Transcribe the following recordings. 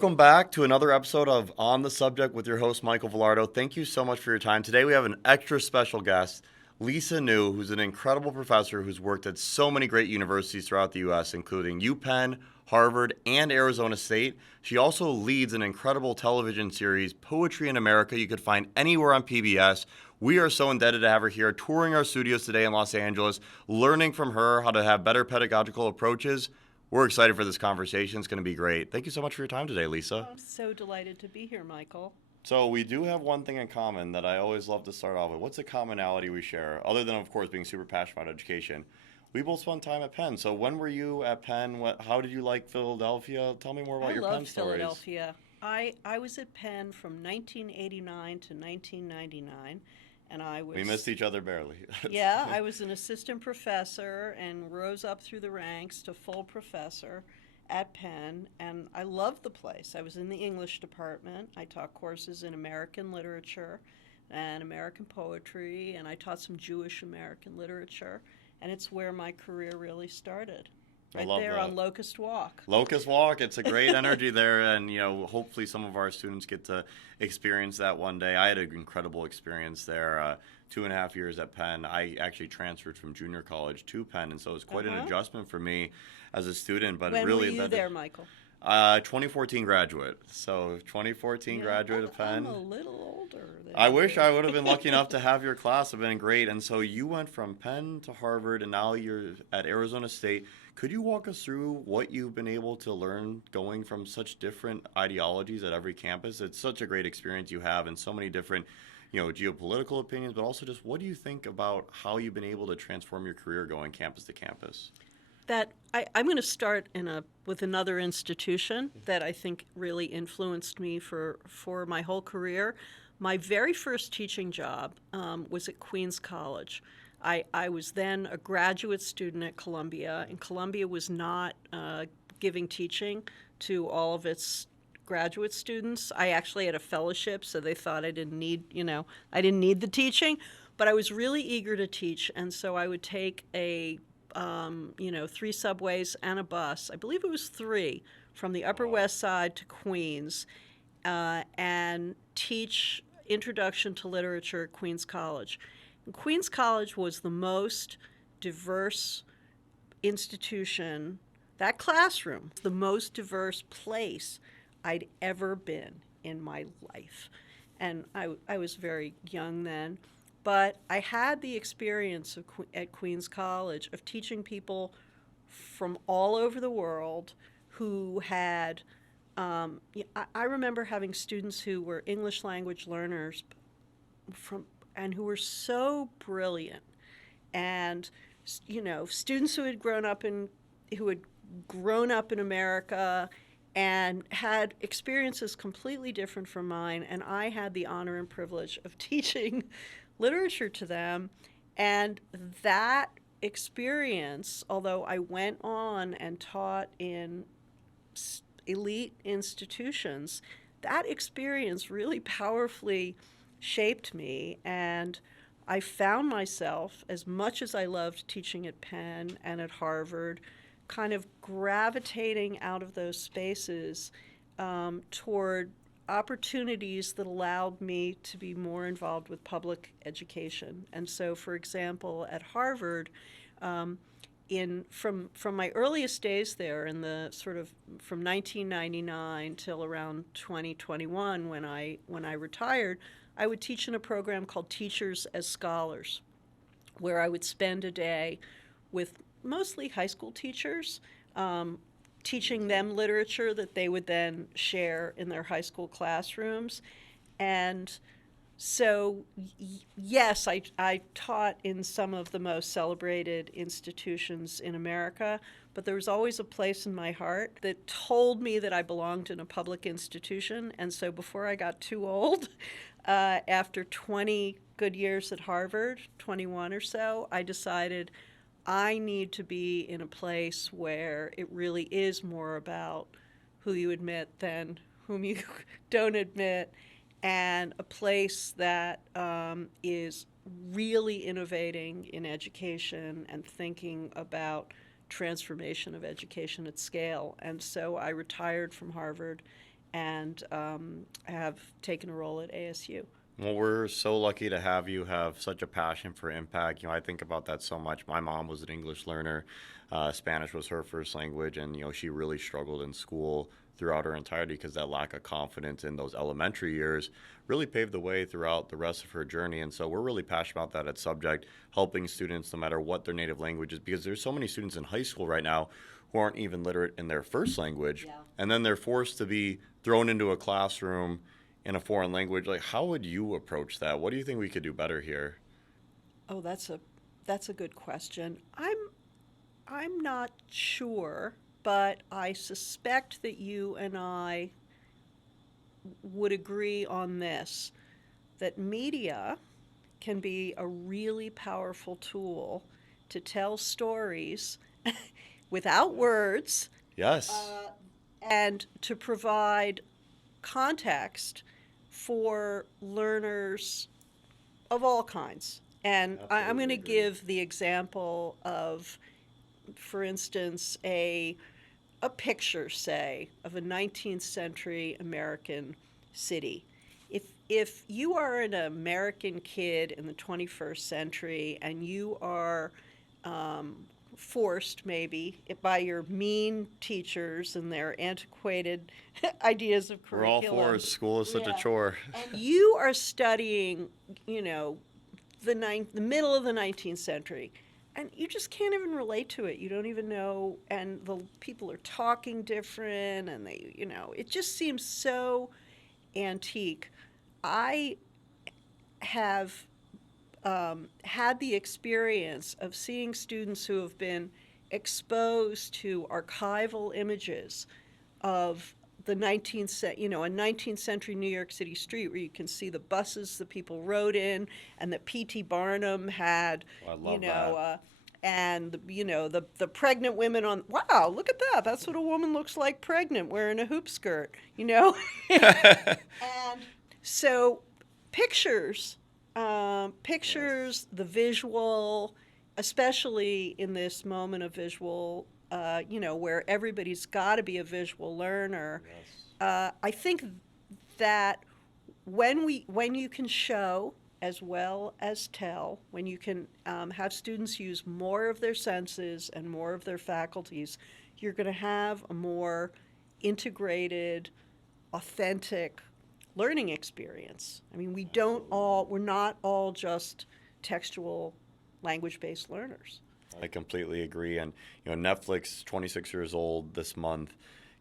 Welcome back to another episode of On the Subject with your host, Michael Velardo. Thank you so much for your time. Today we have an extra special guest, Lisa New, who's an incredible professor who's worked at so many great universities throughout the U.S., including UPenn, Harvard, and Arizona State. She also leads an incredible television series, Poetry in America, you could find anywhere on PBS. We are so indebted to have her here touring our studios today in Los Angeles, learning from her how to have better pedagogical approaches. We're excited for this conversation. It's going to be great. Thank you so much for your time today, Lisa. I'm so delighted to be here, Michael. So we do have one thing in common that I always love to start off with. What's a commonality we share, other than, of course, being super passionate about education? We both spent time at Penn. So when were you at Penn? How did you like Philadelphia? Tell me more about your Penn stories. I loved Philadelphia. I was at Penn from 1989 to 1999. And we missed each other barely. Yeah, I was an assistant professor and rose up through the ranks to full professor at Penn, and I loved the place. I was in the English department. I taught courses in American literature and American poetry, and I taught some Jewish American literature, and it's where my career really started. Right there on Locust Walk. Locust Walk, it's a great energy there, and hopefully some of our students get to experience that one day. I had an incredible experience there, 2.5 years at Penn. I actually transferred from junior college to Penn, and so it was quite an adjustment for me as a student. But when really, were you there, Michael? 2014 graduate. So 2014 graduate of Penn. I'm a little older than I wish I would have been lucky enough to have your class. It's been great. And so you went from Penn to Harvard, and now you're at Arizona State. Could you walk us through what you've been able to learn going from such different ideologies at every campus? It's such a great experience you have, and so many different geopolitical opinions, but also just what do you think about how you've been able to transform your career going campus to campus? That I'm going to start with another institution that I think really influenced me for my whole career. My very first teaching job was at Queens College. I was then a graduate student at Columbia, and Columbia was not giving teaching to all of its graduate students. I actually had a fellowship, so they thought I didn't need the teaching, but I was really eager to teach, and so I would take 3 subways and a bus. I believe it was 3 from the Upper West Side to Queens, and teach Introduction to Literature at Queens College. And Queens College was the most diverse institution, that classroom, the most diverse place I'd ever been in my life. And I was very young then. But I had the experience at Queens College of teaching people from all over the world who had, I remember having students who were English language learners and who were so brilliant. And, students who had grown up in America and had experiences completely different from mine. And I had the honor and privilege of teaching literature to them, and that experience, although I went on and taught in elite institutions, that experience really powerfully shaped me, and I found myself, as much as I loved teaching at Penn and at Harvard, kind of gravitating out of those spaces toward opportunities that allowed me to be more involved with public education. And so, for example, at Harvard, from my earliest days there, in the sort of from 1999 till around 2021, when I retired, I would teach in a program called Teachers as Scholars, where I would spend a day with mostly high school teachers, teaching them literature that they would then share in their high school classrooms. And so, yes, I taught in some of the most celebrated institutions in America, but there was always a place in my heart that told me that I belonged in a public institution. And so before I got too old, after 20 good years at Harvard, 21 or so, I decided I need to be in a place where it really is more about who you admit than whom you don't admit, and a place that is really innovating in education and thinking about transformation of education at scale. And so I retired from Harvard and have taken a role at ASU. Well, we're so lucky to have you have such a passion for impact. I think about that so much. My mom was an English learner. Spanish was her first language, and she really struggled in school throughout her entirety because that lack of confidence in those elementary years really paved the way throughout the rest of her journey. And so we're really passionate about that at Subject, helping students no matter what their native language is, because there's so many students in high school right now who aren't even literate in their first language, and then they're forced to be thrown into a classroom in a foreign language. Like, how would you approach that? What do you think we could do better here? Oh, that's a good question. I'm not sure, but I suspect that you and I would agree on this, that media can be a really powerful tool to tell stories without words, Yes. and to provide context for learners of all kinds. And I'm going to give the example of, for instance, a picture, say, of a 19th century American city. If you are an American kid in the 21st century and you are forced, maybe, by your mean teachers and their antiquated ideas of We're all curriculum. for it. School is such a chore. And you are studying, the middle of the 19th century, and you just can't even relate to it. You don't even know, and the people are talking different, and it just seems so antique. I have had the experience of seeing students who have been exposed to archival images of the 19th century New York City street, where you can see the buses that people rode in, and that P.T. Barnum had, I love that. And the pregnant women on. Wow, look at that! That's what a woman looks like pregnant, wearing a hoop skirt. And so pictures, the visual, especially in this moment of visual, where everybody's got to be a visual learner. I think that when you can show as well as tell, when you can have students use more of their senses and more of their faculties, you're going to have a more integrated, authentic learning experience. I mean, we're not all just textual language-based learners. I completely agree. And Netflix, 26 years old this month.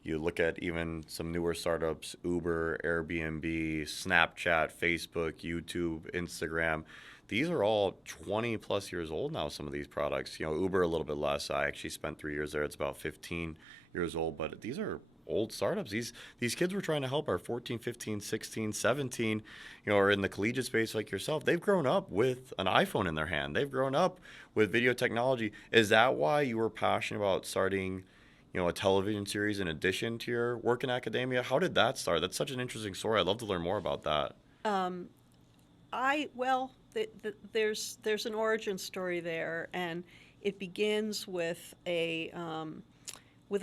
You look at even some newer startups, Uber, Airbnb, Snapchat, Facebook, YouTube, Instagram. These are all 20 plus years old now, some of these products. Uber a little bit less. I actually spent 3 years there. It's about 15 years old. But these are old startups. These kids we're trying to help are 14, 15, 16, 17, or in the collegiate space like yourself. They've grown up with an iPhone in their hand. They've grown up with video technology. Is that why you were passionate about starting a television series in addition to your work in academia? How did that start? That's such an interesting story. I'd love to learn more about that. There's an origin story there, and it begins with a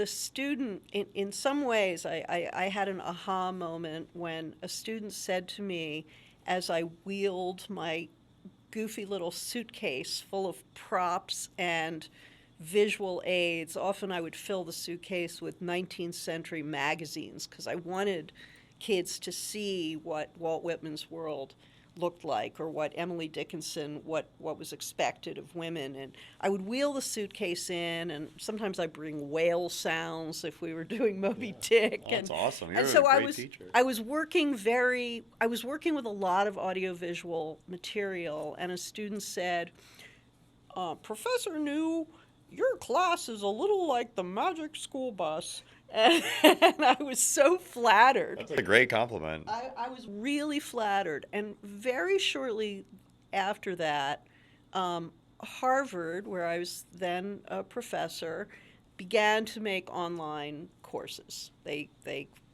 student. In some ways, I had an aha moment when a student said to me, as I wheeled my goofy little suitcase full of props and visual aids. Often I would fill the suitcase with 19th century magazines because I wanted kids to see what Walt Whitman's world looked like, or what Emily Dickinson, what was expected of women. And I would wheel the suitcase in, and sometimes I'd bring whale sounds if we were doing Moby Dick. Oh, that's awesome. You're and so a great teacher. I was working with a lot of audiovisual material, and a student said, Professor New, your class is a little like the Magic School Bus. And I was so flattered. That's a great compliment. I was really flattered. And very shortly after that, Harvard, where I was then a professor, began to make online courses. They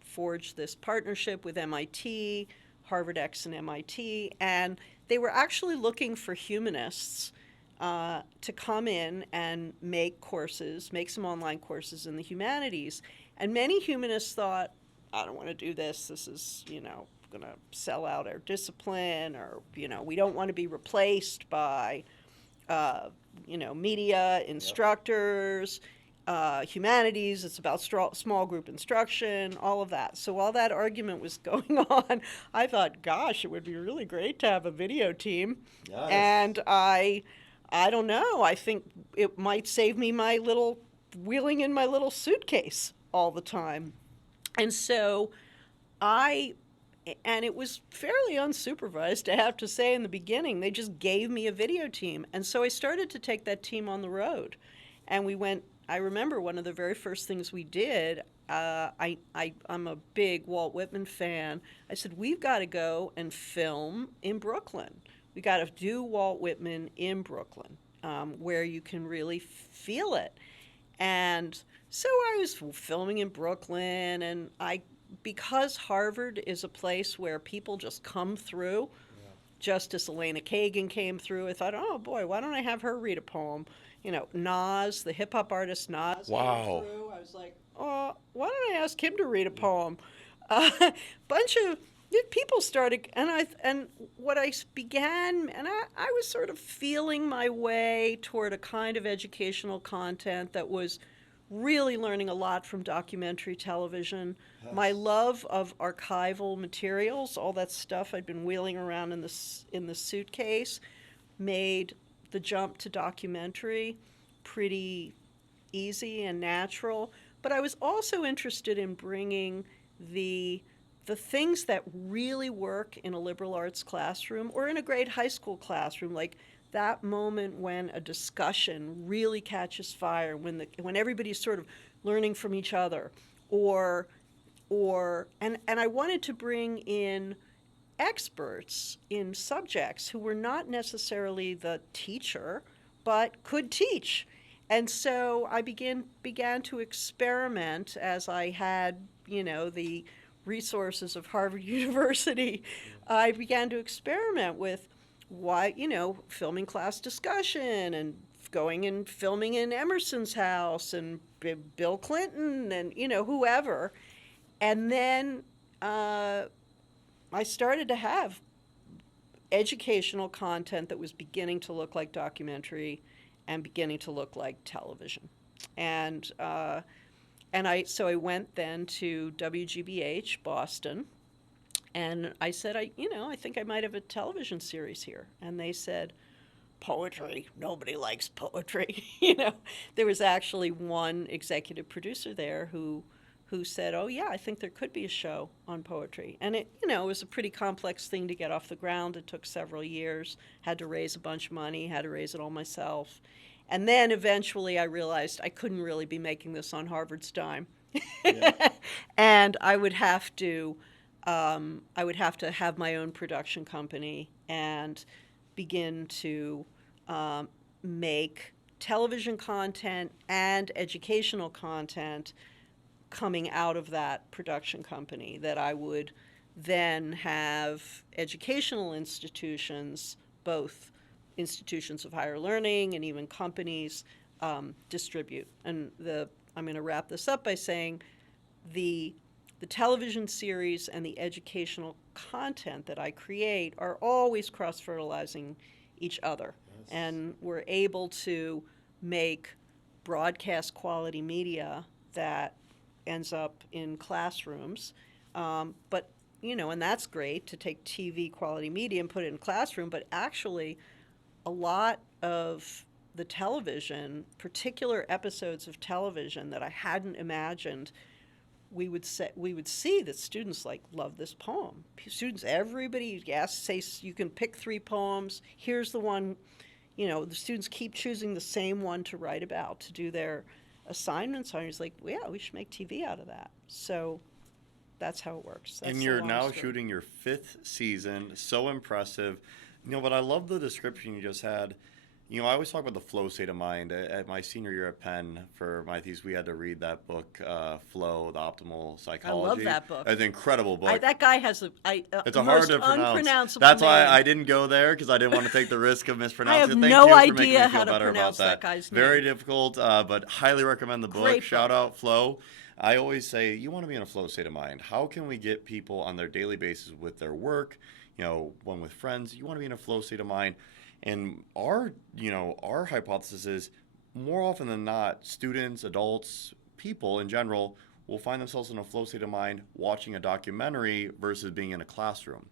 forged this partnership with MIT, Harvard X and MIT, and they were actually looking for humanists to come in and make some online courses in the humanities. And many humanists thought, I don't want to do this. This is, going to sell out our discipline, or, we don't want to be replaced by, media instructors, humanities. It's about small group instruction, all of that. So while that argument was going on, I thought, gosh, it would be really great to have a video team. Yes. And I don't know. I think it might save me my little wheeling in my little suitcase all the time. And so and it was fairly unsupervised, I have to say, in the beginning. They just gave me a video team. And so I started to take that team on the road. And I remember one of the very first things we did, I'm a big Walt Whitman fan. I said, we've got to go and film in Brooklyn. We got to do Walt Whitman in Brooklyn, where you can really feel it. And so I was filming in Brooklyn, and because Harvard is a place where people just come through, Justice Elena Kagan came through, I thought, oh boy, why don't I have her read a poem? Nas, the hip hop artist Nas, Wow. came through. I was like, oh, why don't I ask him to read a poem? Bunch of people started, and what I began, and I was sort of feeling my way toward a kind of educational content that was really learning a lot from documentary television. Yes. My love of archival materials, all that stuff I'd been wheeling around in the suitcase, made the jump to documentary pretty easy and natural. But I was also interested in bringing the things that really work in a liberal arts classroom or in a great high school classroom, like that moment when a discussion really catches fire, when everybody's sort of learning from each other, and I wanted to bring in experts in subjects who were not necessarily the teacher, but could teach. And so I began to experiment as I had, the resources of Harvard University. I began to experiment with filming class discussion and going and filming in Emerson's house and Bill Clinton and, whoever. And then I started to have educational content that was beginning to look like documentary and beginning to look like television. And so I went then to WGBH, Boston, and I said, I think I might have a television series here. And they said, poetry, nobody likes poetry. There was actually one executive producer there who said, oh yeah, I think there could be a show on poetry. And it was a pretty complex thing to get off the ground. It took several years, had to raise a bunch of money, had to raise it all myself. And then eventually I realized I couldn't really be making this on Harvard's dime. Yeah. And I would have to have my own production company and begin to make television content and educational content coming out of that production company, that I would then have educational institutions, both institutions of higher learning and even companies, distribute. And I'm going to wrap this up by saying the television series and the educational content that I create are always cross-fertilizing each other. Yes. And we're able to make broadcast quality media that ends up in classrooms. But, and that's great to take TV quality media and put it in classroom, but actually a lot of the television, particular episodes of television that I hadn't imagined, we would see that students love this poem. Students, everybody say you can pick 3 poems. Here's the one, the students keep choosing the same one to write about, to do their assignments on. He's like, well, yeah, we should make TV out of that. So that's how it works. That's and you're now shooting your 5th season. So impressive. But I love the description you just had. I always talk about the flow state of mind. At my senior year at Penn, for my thesis, we had to read that book, Flow, The Optimal Psychology. I love that book. It's an incredible book. That guy has it's a hard to pronounce. That's why I didn't go there, because I didn't want to take the risk of mispronouncing it. I have no idea how to pronounce that guy's name. Very difficult, but highly recommend the book. Great Shout out Flow. I always say, you want to be in a flow state of mind. How can we get people on their daily basis with their work, one with friends? You want to be in a flow state of mind. And our hypothesis is more often than not, students, adults, people in general will find themselves in a flow state of mind watching a documentary versus being in a classroom.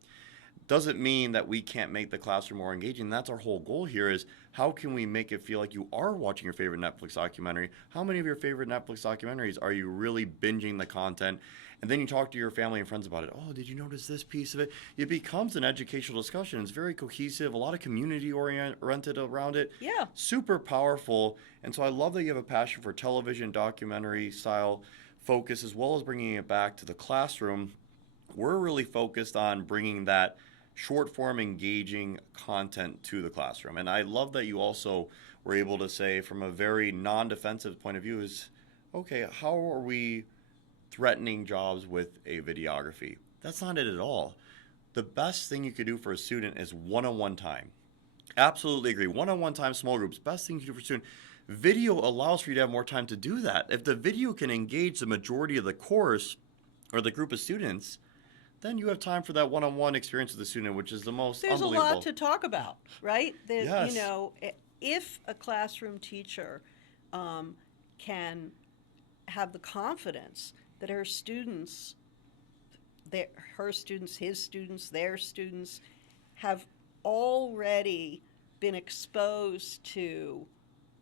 Doesn't mean that we can't make the classroom more engaging. That's our whole goal here is how can we make it feel like you are watching your favorite Netflix documentary? How many of your favorite Netflix documentaries are you really binging the content? And then you talk to your family and friends about it. Oh, did you notice this piece of it? It becomes an educational discussion. It's very cohesive, a lot of community oriented around it. Yeah. Super powerful. And so I love that you have a passion for television, documentary style focus, as well as bringing it back to the classroom. We're really focused on bringing that short form engaging content to the classroom. And I love that you also were able to say from a very non-defensive point of view is, okay, how are we threatening jobs with a videography? That's not it at all. The best thing you could do for a student is one-on-one time. Absolutely agree. One-on-one time, small groups, best thing you can do for a student. Video allows for you to have more time to do that. If the video can engage the majority of the course or the group of students, then you have time for that one-on-one experience with the student, which is the most There's a unbelievable. lot to talk about, right? Yes. If a classroom teacher can have the confidence that her students, his students, their students, have already been exposed to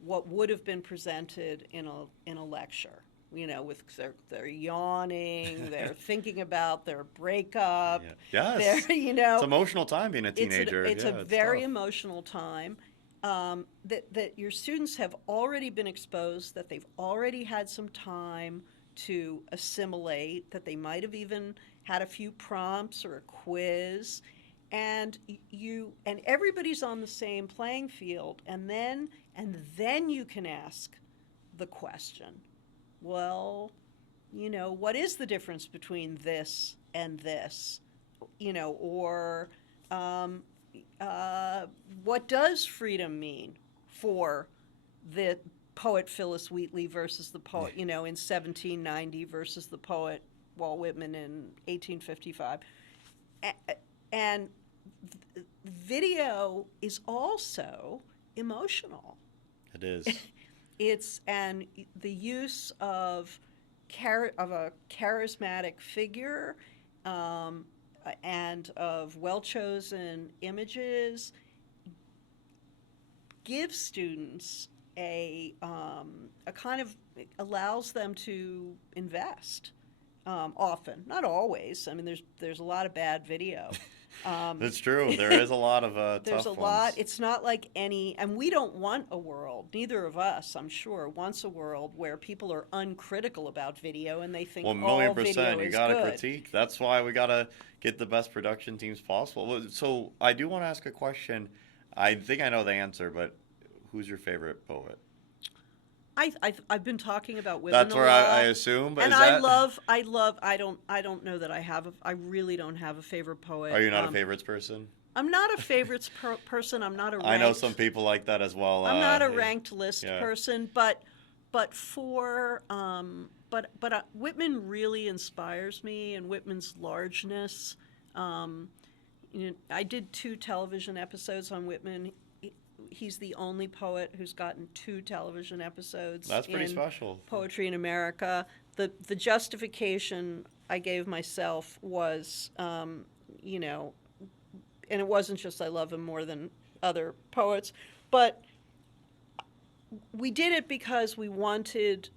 what would have been presented in a lecture. With they're yawning, they're thinking about their breakup. Yeah. Yes. It's emotional time being a It's teenager. It's yeah, a it's very tough. emotional time. That your students have already been exposed, that they've already had some time to assimilate, that they might have even had a few prompts or a quiz, and everybody's on the same playing field, and then you can ask the question, well, what is the difference between this and this? Or what does freedom mean for the poet Phyllis Wheatley versus the poet, in 1790 versus the poet Walt Whitman in 1855? And video is also emotional. It is. And the use of a charismatic figure and of well-chosen images gives students a kind of, allows them to invest. Often, not always. I mean, there's a lot of bad video. That's true. There is a lot of There's tough a lot. ones. It's not like and we don't want a world. Neither of us, I'm sure, wants a world where people are uncritical about video and they think Well, all million video percent. You is got to good. critique. That's why we got to get the best production teams possible. So I do want to ask a question. I think I know the answer, but who's your favorite poet? I've been talking about women. That's a where lot, I assume. But and is I that, love. I don't know that I really don't have a favorite poet. Are you not a favorites person? I'm not a favorites person. I'm not a. I know some people like that as well. I'm not a ranked list yeah. person, but Whitman really inspires me, and Whitman's largeness. I did 2 television episodes on Whitman. He's the only poet who's gotten 2 television episodes. That's pretty in special. Poetry in America. The justification I gave myself was, and it wasn't just I love him more than other poets, but we did it because we wanted.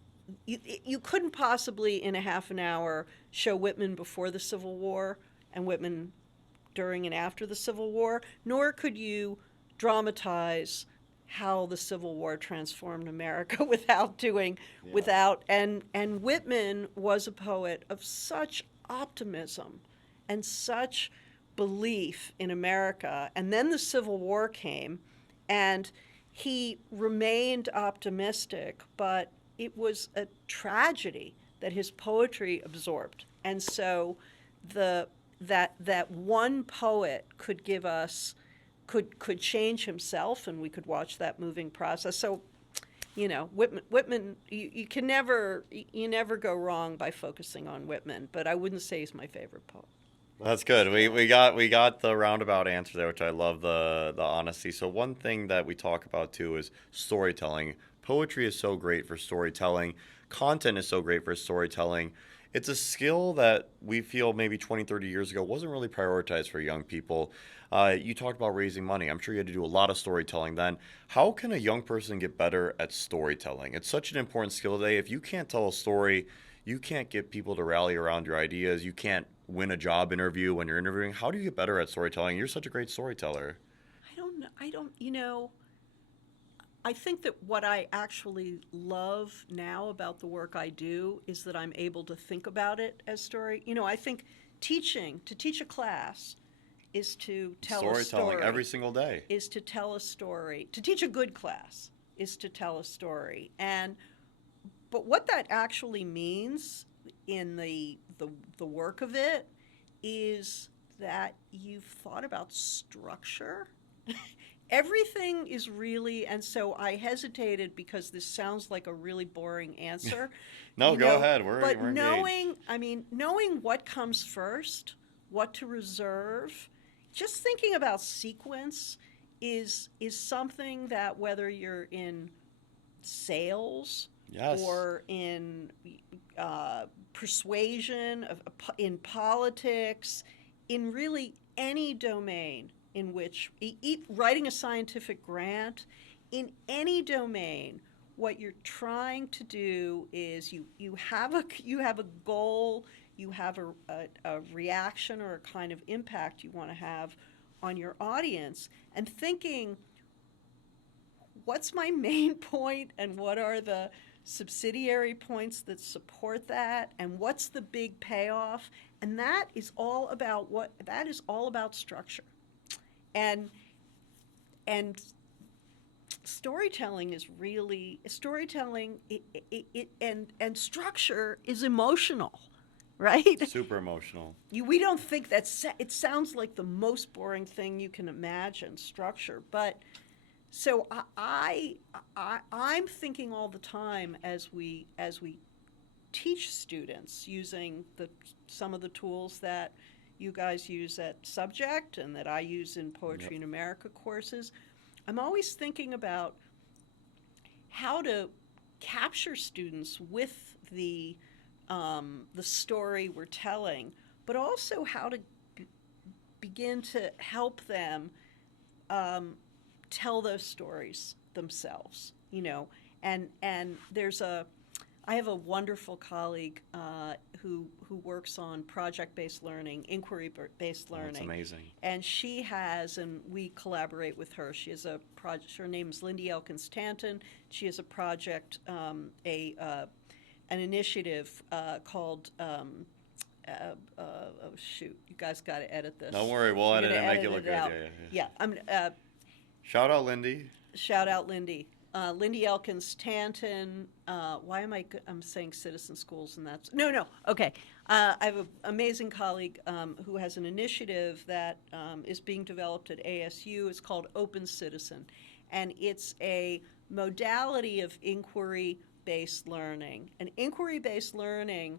You couldn't possibly in a half an hour show Whitman before the Civil War and Whitman during and after the Civil War, nor could you dramatize how the Civil War transformed America and Whitman was a poet of such optimism and such belief in America. And then the Civil War came and he remained optimistic, but it was a tragedy that his poetry absorbed. And so that one poet could give us could change himself, and we could watch that moving process. So Whitman, you can never, you never go wrong by focusing on Whitman, but I wouldn't say he's my favorite poet. That's good. We got the roundabout answer there, which I love the honesty. So one thing that we talk about too is storytelling. Poetry is so great for storytelling. Content is so great for storytelling. It's a skill that we feel maybe 20, 30 years ago wasn't really prioritized for young people. You talked about raising money. I'm sure you had to do a lot of storytelling then. How can a young person get better at storytelling? It's such an important skill today. If you can't tell a story, you can't get people to rally around your ideas. You can't win a job interview when you're interviewing. How do you get better at storytelling? You're such a great storyteller. I don't know. I think that what I actually love now about the work I do is that I'm able to think about it as story. I think to teach a class is to tell a Storytelling story. every single day. Is to tell a story. To teach a good class is to tell a story. But what that actually means in the work of it is that you've thought about structure. Everything is really, and so I hesitated because this sounds like a really boring answer. No, go ahead. We're knowing, knowing what comes first, what to reserve, just thinking about sequence is something that whether you're in sales, Yes. or in persuasion, in politics, in really any domain in which writing a scientific grant, in any domain, what you're trying to do is you have a goal, you have a reaction or a kind of impact you want to have on your audience, and thinking, what's my main point and what are the subsidiary points that support that, and what's the big payoff? And that is all about structure. And storytelling is really and structure is emotional, right? Super emotional. We don't think it sounds like the most boring thing you can imagine, structure, but so I'm thinking all the time as we teach students using some of the tools that you guys use at Subject and that I use in Poetry in America courses. I'm always thinking about how to capture students with the story we're telling, but also how to begin to help them tell those stories themselves, and I have a wonderful colleague who works on project-based learning, inquiry-based learning. That's amazing. And we collaborate with her. She has a project. Her name is Lindy Elkins-Tanton. She has a project, an initiative called. You guys got to edit this. Don't worry, we'll edit it and make it look good. Yeah. Shout out Lindy. Shout out Lindy. Lindy Elkins-Tanton. Why am I'm saying citizen schools, and that's no. Okay, I have an amazing colleague who has an initiative that is being developed at ASU. It's called Open Citizen, and it's a modality of inquiry-based learning. And inquiry-based learning,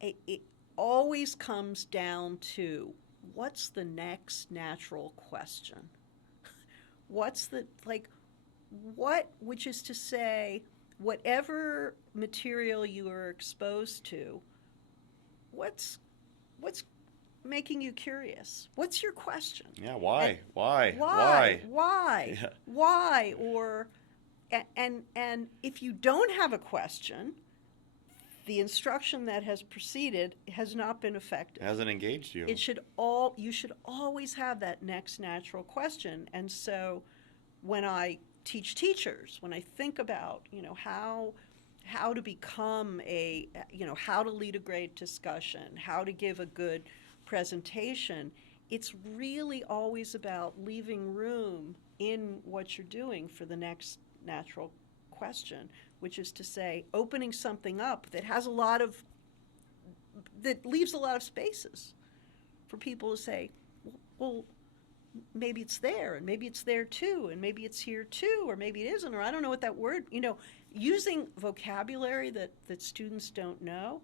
it always comes down to what's the next natural question. Which is to say, whatever material you are exposed to, what's making you curious? What's your question? Yeah, why? Why? Yeah. Why? Or, and if you don't have a question, the instruction that has preceded has not been effective. It hasn't engaged you. You should always have that next natural question. And so when I teach teachers, when I think about, how to become how to lead a great discussion, how to give a good presentation, it's really always about leaving room in what you're doing for the next natural question, which is to say, opening something up that leaves a lot of spaces for people to say, well, maybe it's there, and maybe it's there too, and maybe it's here too, or maybe it isn't, or I don't know what that word, using vocabulary that students don't know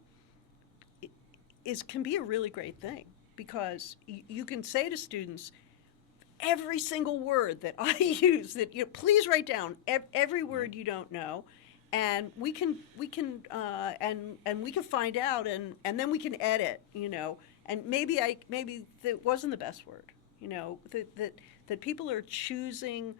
can be a really great thing, because you can say to students, every single word that I use, that please write down every word you don't know, and we can and we can find out, and then we can edit, and maybe that wasn't the best word, that people are choosing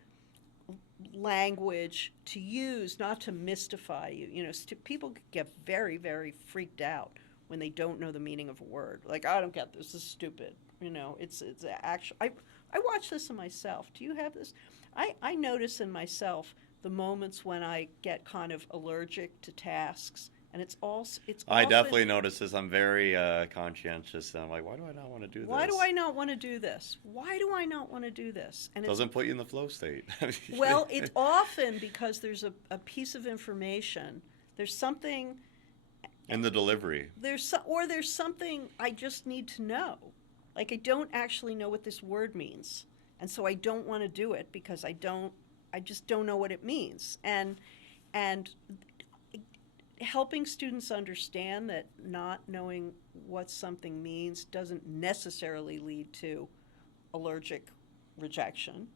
language to use, not to mystify you. People get very, very freaked out when they don't know the meaning of a word. Like, I don't get this. This is stupid. It's actually. I watch this in myself. Do you have this? I notice in myself the moments when I get kind of allergic to tasks, and it's I often, definitely notice this. I'm very conscientious, and I'm like, why do I not want to do this? Why do I not want to do this? Why do I not want to do this? And doesn't put you in the flow state. Well, it's often because there's a piece of information. There's something in the delivery. There's something I just need to know. Like, I don't actually know what this word means, and so I don't want to do it because I just don't know what it means. And helping students understand that not knowing what something means doesn't necessarily lead to allergic rejection.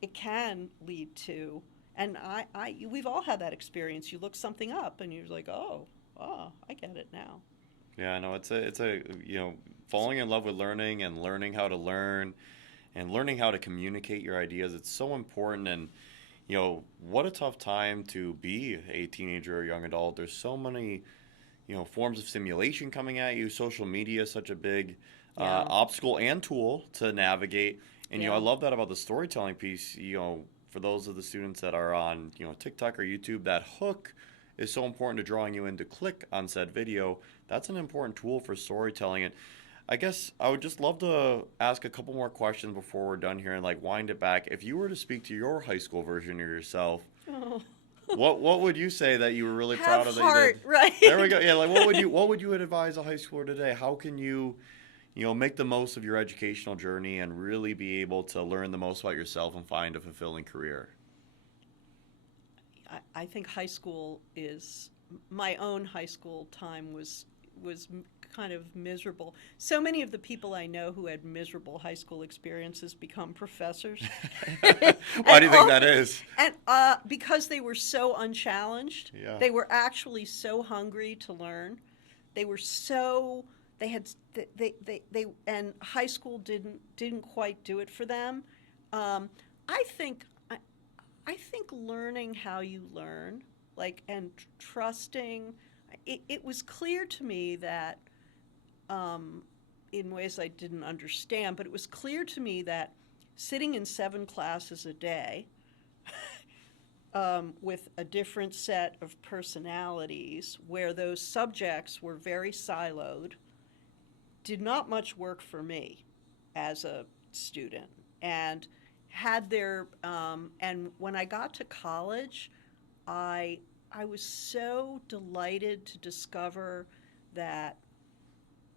It can lead to, and we've all had that experience. You look something up and you're like, oh, I get it now. Yeah, I know. It's a falling in love with learning and learning how to learn and learning how to communicate your ideas. It's so important. And what a tough time to be a teenager or young adult. There's so many forms of stimulation coming at you. Social media is such a big obstacle and tool to navigate. And I love that about the storytelling piece. For those of the students that are on TikTok or YouTube, that hook is so important to drawing you in to click on said video. That's an important tool for storytelling. And I guess I would just love to ask a couple more questions before we're done here and wind it back. If you were to speak to your high school version of yourself, what would you say that you were really proud of that you did? Right? There we go. Yeah, what would you advise a high schooler today? How can you make the most of your educational journey and really be able to learn the most about yourself and find a fulfilling career? I think my own high school time was kind of miserable. So many of the people I know who had miserable high school experiences become professors. Why do you think that is? And because they were so unchallenged. Yeah. They were actually so hungry to learn. They were so and high school didn't quite do it for them. I think learning how you learn, and trusting. It was clear to me that, in ways I didn't understand, but it was clear to me that sitting in 7 classes a day with a different set of personalities, where those subjects were very siloed, did not much work for me as a student. And and when I got to college, I was so delighted to discover that,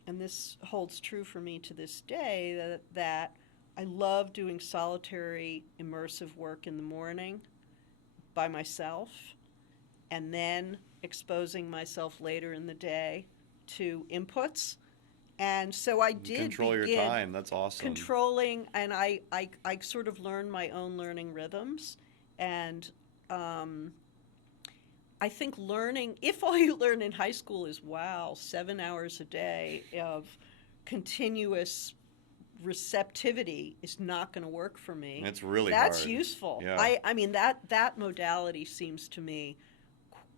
and this holds true for me to this day, that I love doing solitary immersive work in the morning by myself, and then exposing myself later in the day to inputs. And so I did control your time. That's awesome. Controlling, and I sort of learned my own learning rhythms. And I think learning, if all you learn in high school is, 7 hours a day of continuous receptivity, is not going to work for me. It's really That's hard. useful. Yeah. I mean, that modality seems to me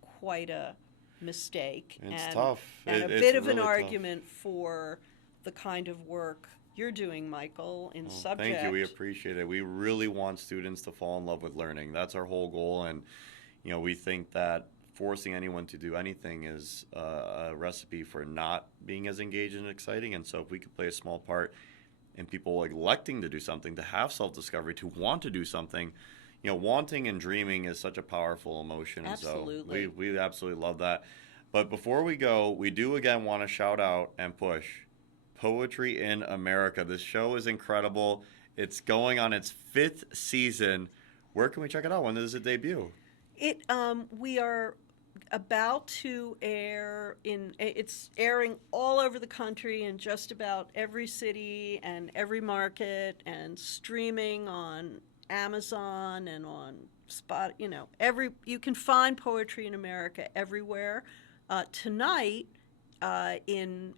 quite a mistake. It's tough. And a it's bit of really an tough. argument for the kind of work you're doing, Michael, in subject. Thank you. We appreciate it. We really want students to fall in love with learning. That's our whole goal. And, we think that forcing anyone to do anything is a recipe for not being as engaged and exciting. And so if we could play a small part in people electing to do something, to have self-discovery, to want to do something, wanting and dreaming is such a powerful emotion. Absolutely. And so we absolutely love that. But before we go, we do again want to shout out and push Poetry in America. This show is incredible. It's going on its 5th season. Where can we check it out? When does it debut? We are about to air it's airing all over the country in just about every city and every market, and streaming on Amazon and on Spot, you can find Poetry in America everywhere. Tonight, and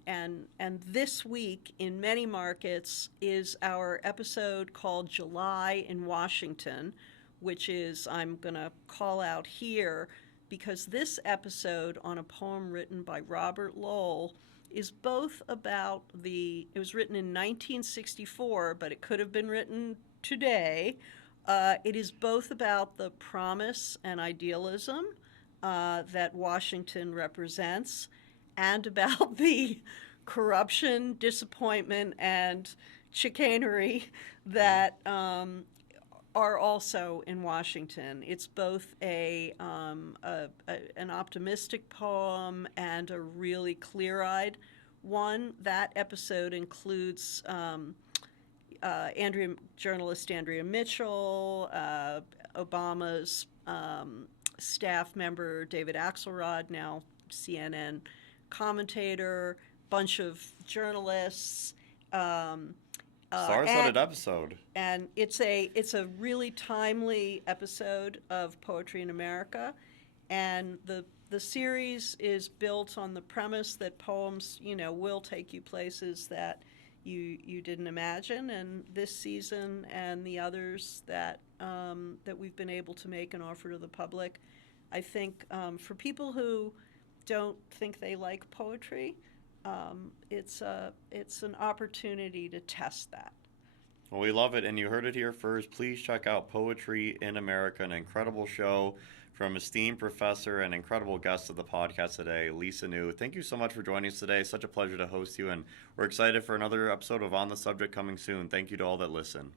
this week in many markets is our episode called July in Washington, which is, I'm going to call out here because this episode on a poem written by Robert Lowell is both about it was written in 1964, but it could have been written today. It is both about the promise and idealism that Washington represents, and about the corruption, disappointment, and chicanery that are also in Washington. It's both an optimistic poem and a really clear-eyed one. That episode includes journalist Andrea Mitchell, Obama's staff member David Axelrod, now CNN commentator, bunch of journalists. Star-studded episode. And it's a really timely episode of Poetry in America, and the series is built on the premise that poems, will take you places that you didn't imagine. And this season and the others that we've been able to make and offer to the public, I think for people who don't think they like poetry, it's an opportunity to test that. Well, we love it, and you heard it here first. Please check out Poetry in America, an incredible show from esteemed professor and incredible guest of the podcast today, Elisa New. Thank you so much for joining us today. Such a pleasure to host you, and we're excited for another episode of On the Subject coming soon. Thank you to all that listen.